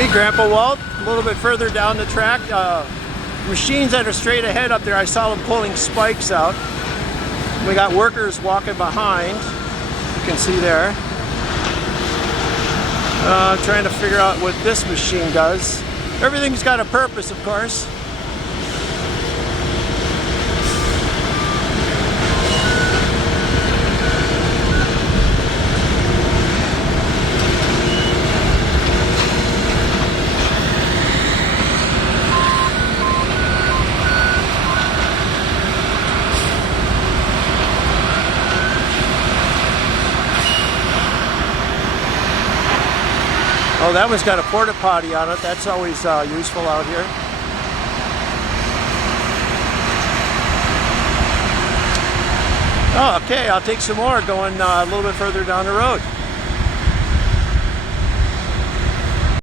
See Grandpa Walt a little bit further down the track. Machines that are straight ahead up there, I saw them pulling spikes out. We got workers walking behind, you can see there. Trying to figure out what this machine does. Everything's got a purpose, of course. Oh, that one's got a porta potty on it. That's always useful out here. Oh, okay, I'll take some more going a little bit further down the road.